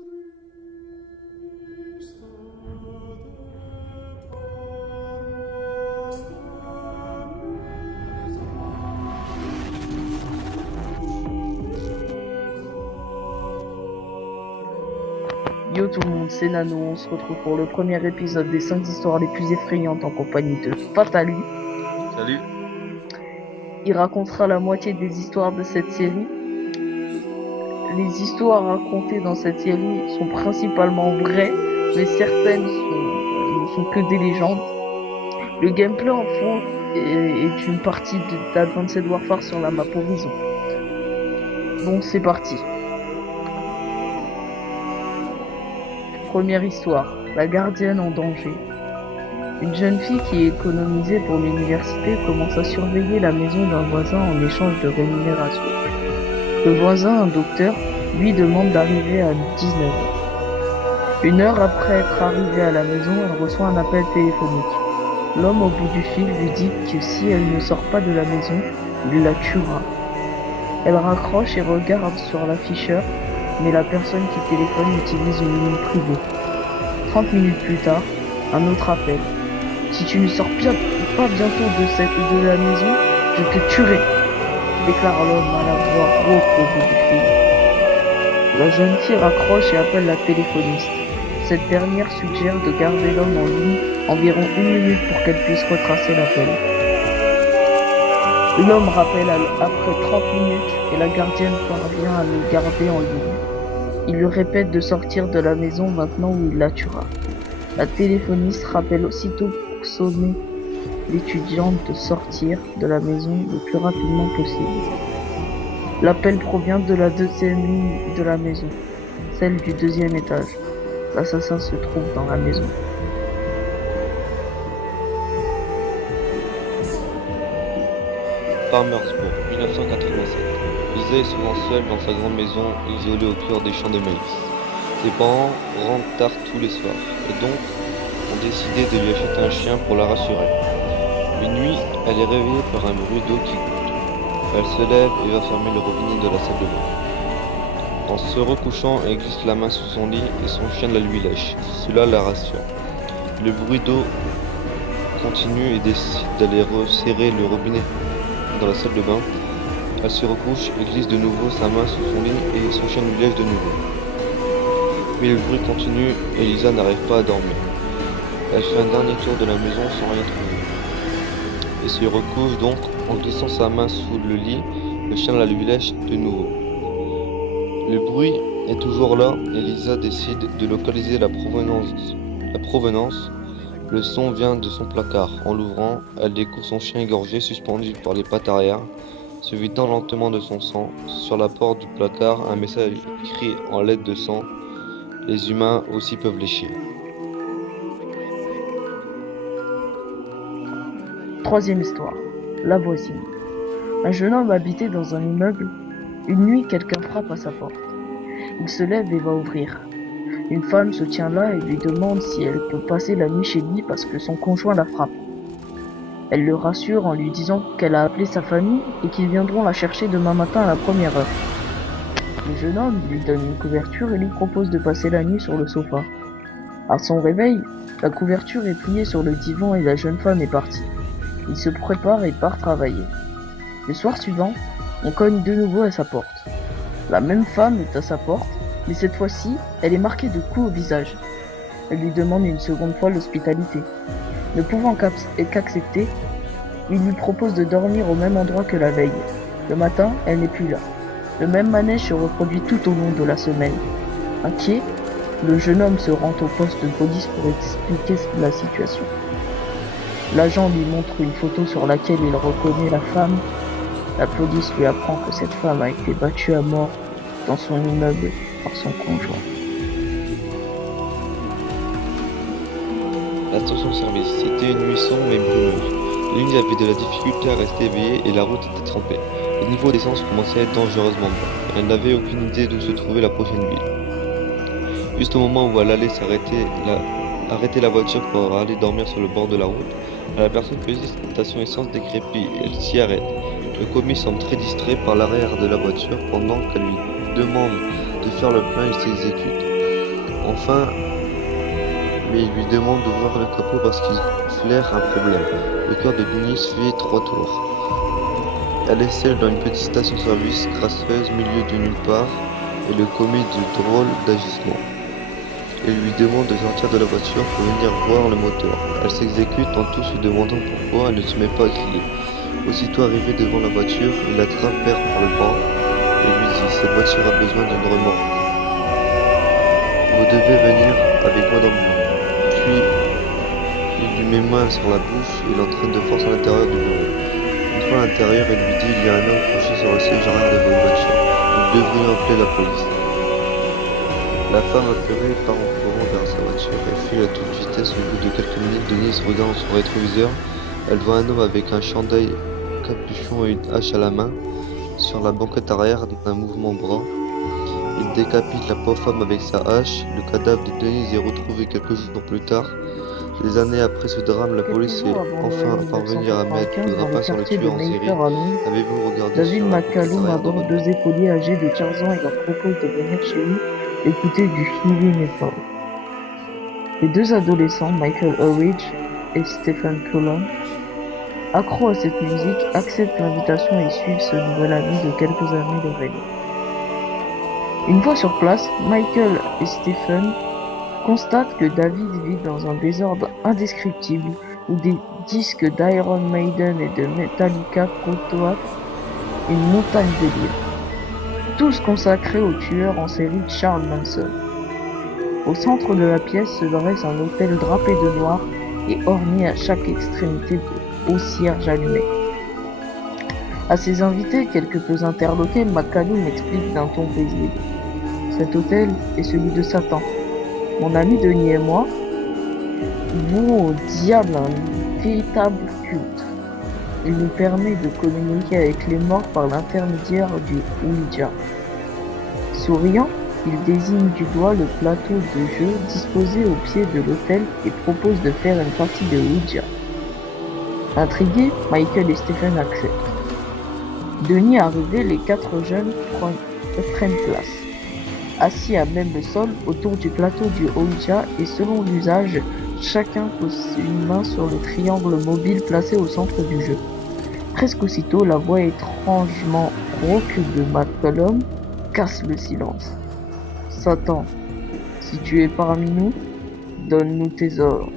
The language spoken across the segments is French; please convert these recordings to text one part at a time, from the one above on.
Yo tout le monde, c'est Nano, on se retrouve pour le premier épisode des 5 histoires les plus effrayantes en compagnie de Fatali. Salut. Il racontera la moitié des histoires de cette série. Les histoires racontées dans cette série sont principalement vraies, mais certaines ne sont que des légendes. Le gameplay en fond est une partie d'Advanced Warfare sur la map Horizon. Donc c'est parti. Première histoire, la gardienne en danger. Une jeune fille qui économisait pour l'université commence à surveiller la maison d'un voisin en échange de rémunération. Le voisin, un docteur, lui demande d'arriver à 19h. Une heure après être arrivée à la maison, elle reçoit un appel téléphonique. L'homme au bout du fil lui dit que si elle ne sort pas de la maison, il la tuera. Elle raccroche et regarde sur l'afficheur, mais la personne qui téléphone utilise une ligne privée. 30 minutes plus tard, un autre appel. Si tu ne sors pas bientôt de la maison, je te tuerai, déclare l'homme à la voix rauque au bout du fil. La jeune fille raccroche et appelle la téléphoniste. Cette dernière suggère de garder l'homme en ligne environ 1 minute pour qu'elle puisse retracer l'appel. L'homme rappelle après 30 minutes et la gardienne parvient à le garder en ligne. Il lui répète de sortir de la maison maintenant ou il la tuera. La téléphoniste rappelle aussitôt pour sonner l'étudiante de sortir de la maison le plus rapidement possible. L'appel provient de la deuxième ligne de la maison, celle du 2e étage. L'assassin se trouve dans la maison. Farmersburg, 1987. Lisa est souvent seule dans sa grande maison, isolée au cœur des champs de maïs. Ses parents rentrent tard tous les soirs, et donc ont décidé de lui acheter un chien pour la rassurer. Une nuit, elle est réveillée par un bruit d'eau qui goutte. Elle se lève et va fermer le robinet de la salle de bain. En se recouchant, elle glisse la main sous son lit et son chien la lui lèche. Cela la rassure. Le bruit d'eau continue et décide d'aller resserrer le robinet dans la salle de bain. Elle se recouche et glisse de nouveau sa main sous son lit et son chien lui lèche de nouveau. Mais le bruit continue et Lisa n'arrive pas à dormir. Elle fait un dernier tour de la maison sans rien trouver. Et se recouche donc en glissant sa main sous le lit, le chien la lui lèche de nouveau. Le bruit est toujours là et Lisa décide de localiser la provenance. Le son vient de son placard. En l'ouvrant, elle découvre son chien égorgé suspendu par les pattes arrière, se vidant lentement de son sang. Sur la porte du placard, un message écrit en lettres de sang. Les humains aussi peuvent lécher. Troisième histoire, la voisine. Un jeune homme habitait dans un immeuble. Une nuit, quelqu'un frappe à sa porte. Il se lève et va ouvrir. Une femme se tient là et lui demande si elle peut passer la nuit chez lui parce que son conjoint la frappe. Elle le rassure en lui disant qu'elle a appelé sa famille et qu'ils viendront la chercher demain matin à la première heure. Le jeune homme lui donne une couverture et lui propose de passer la nuit sur le sofa. À son réveil, la couverture est pliée sur le divan et la jeune femme est partie. Il se prépare et part travailler. Le soir suivant, on cogne de nouveau à sa porte. La même femme est à sa porte, mais cette fois-ci, elle est marquée de coups au visage. Elle lui demande une seconde fois l'hospitalité. Ne pouvant qu'accepter, il lui propose de dormir au même endroit que la veille. Le matin, elle n'est plus là. Le même manège se reproduit tout au long de la semaine. Inquiet, le jeune homme se rend au poste de police pour expliquer la situation. L'agent lui montre une photo sur laquelle il reconnaît la femme. La police lui apprend que cette femme a été battue à mort dans son immeuble par son conjoint. Attention service, c'était une nuit sombre et brumeuse. L'une avait de la difficulté à rester éveillée et la route était trempée. Le niveau d'essence commençait à être dangereusement bas. Elle n'avait aucune idée d'où se trouvait la prochaine ville. Juste au moment où elle allait arrêter la voiture pour aller dormir sur le bord de la route, elle aperçoit que une station essence décrépite. Elle s'y arrête. Le commis semble très distrait par l'arrière de la voiture pendant qu'elle lui demande de faire le plein, il s'exécute. Enfin, mais il lui demande d'ouvrir le capot parce qu'il flaire un problème. Le cœur de Denise fait 3 tours. Elle est seule dans une petite station-service crasseuse, milieu de nulle part, et le commet de drôles d'agissements. Il lui demande de sortir de la voiture pour venir voir le moteur. Elle s'exécute en tout se demandant pourquoi elle ne se met pas à crier. Aussitôt arrivé devant la voiture, il l'attrape par le bras et lui dit: cette voiture a besoin d'une remorque. Vous devez venir avec moi dans le bureau. Puis, il lui met main sur la bouche et l'entraîne de force à l'intérieur du bureau. Une fois à l'intérieur, il lui dit: il y a un homme couché sur le siège arrière de votre voiture. Vous devriez appeler la police. La femme apeurée part en courant vers sa voiture et fuit à toute vitesse. Au bout de quelques minutes, Denise regarde son rétroviseur. Elle voit un homme avec un chandail, capuchon et une hache à la main sur la banquette arrière d'un mouvement bras. Il décapite la pauvre femme avec sa hache. Le cadavre de Denise est retrouvé quelques jours plus tard. Des années après ce drame, la police est enfin parvenue à mettre le grappin sur le tueur en série. Avez-vous regardé David sur la McCallum banquette arrière de aborde votre deux écoliers âgés de 15 ans et leur propose de venir chez lui écouter du heavy metal. Les deux adolescents, Michael Hurwitz et Stephen Cullen, accros à cette musique, acceptent l'invitation et suivent ce nouvel ami de quelques années de vélo. Une fois sur place, Michael et Stephen constatent que David vit dans un désordre indescriptible où des disques d'Iron Maiden et de Metallica côtoient une montagne de livres, tous consacrés au tueur en série Charles Manson. Au centre de la pièce se dresse un autel drapé de noir et orné à chaque extrémité de hauts cierges allumés. À ses invités, quelque peu interloqués, McCallum explique d'un ton paisible: cet autel est celui de Satan. Mon ami Denis et moi vouons au diable un véritable culte. Il nous permet de communiquer avec les morts par l'intermédiaire du Ouija. Souriant, il désigne du doigt le plateau de jeu disposé au pied de l'autel et propose de faire une partie de Ouija. Intrigués, Michael et Stephen acceptent. Denis arrivé, les 4 jeunes prennent place, assis à même le sol autour du plateau du Ouija, et selon l'usage, chacun pose une main sur le triangle mobile placé au centre du jeu. Presque aussitôt, la voix étrangement rauque de McCallum casse le silence. Satan, si tu es parmi nous, donne-nous tes ordres.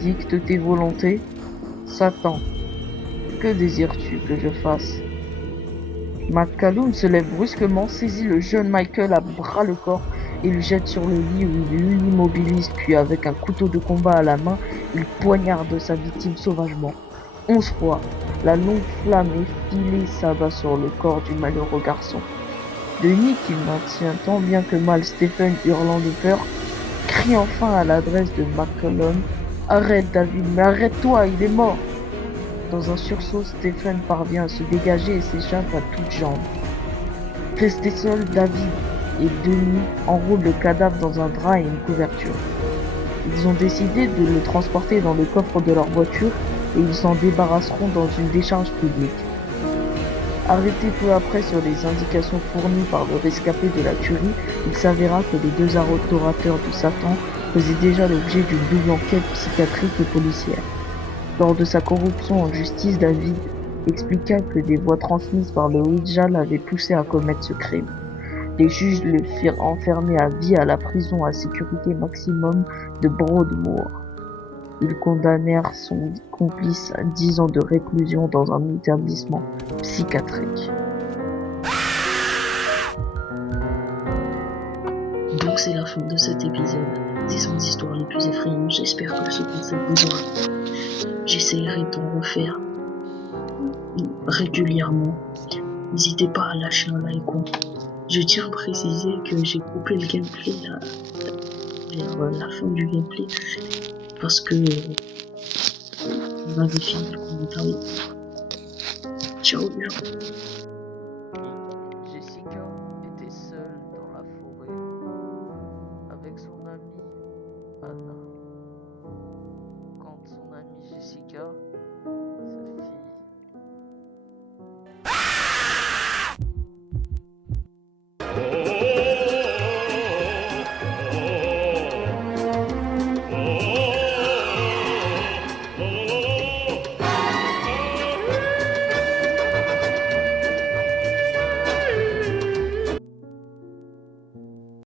Dicte tes volontés. Satan, que désires-tu que je fasse? McCallum se lève brusquement, saisit le jeune Michael à bras le corps et le jette sur le lit où il l'immobilise, puis avec un couteau de combat à la main, il poignarde sa victime sauvagement. 11 fois, la longue flamme effilée s'abat sur le corps du malheureux garçon. Denis, qui maintient tant bien que mal Stephen hurlant de peur, crie enfin à l'adresse de McCallum: arrête David, mais arrête-toi, il est mort. Dans un sursaut, Stephen parvient à se dégager et s'échappe à toutes jambes. Restés seuls, David et Denis enroulent le cadavre dans un drap et une couverture. Ils ont décidé de le transporter dans le coffre de leur voiture et ils s'en débarrasseront dans une décharge publique. Arrêté peu après sur les indications fournies par le rescapé de la tuerie, il s'avéra que les 2 adorateurs de Satan faisaient déjà l'objet d'une double enquête psychiatrique et policière. Lors de sa corruption en justice, David expliqua que des voix transmises par le Ouija l'avaient poussé à commettre ce crime. Les juges le firent enfermer à vie à la prison à sécurité maximum de Broadmoor. Ils condamnèrent son complice à 10 ans de réclusion dans un établissement psychiatrique. Donc c'est la fin de cet épisode. 10 histoires les plus effrayantes. J'espère que ce concept vous aura. J'essaierai d'en refaire régulièrement. N'hésitez pas à lâcher un like. Je tiens à préciser que j'ai coupé le gameplay vers la fin du gameplay parce que on avait fini le commentaire. Ciao les gens.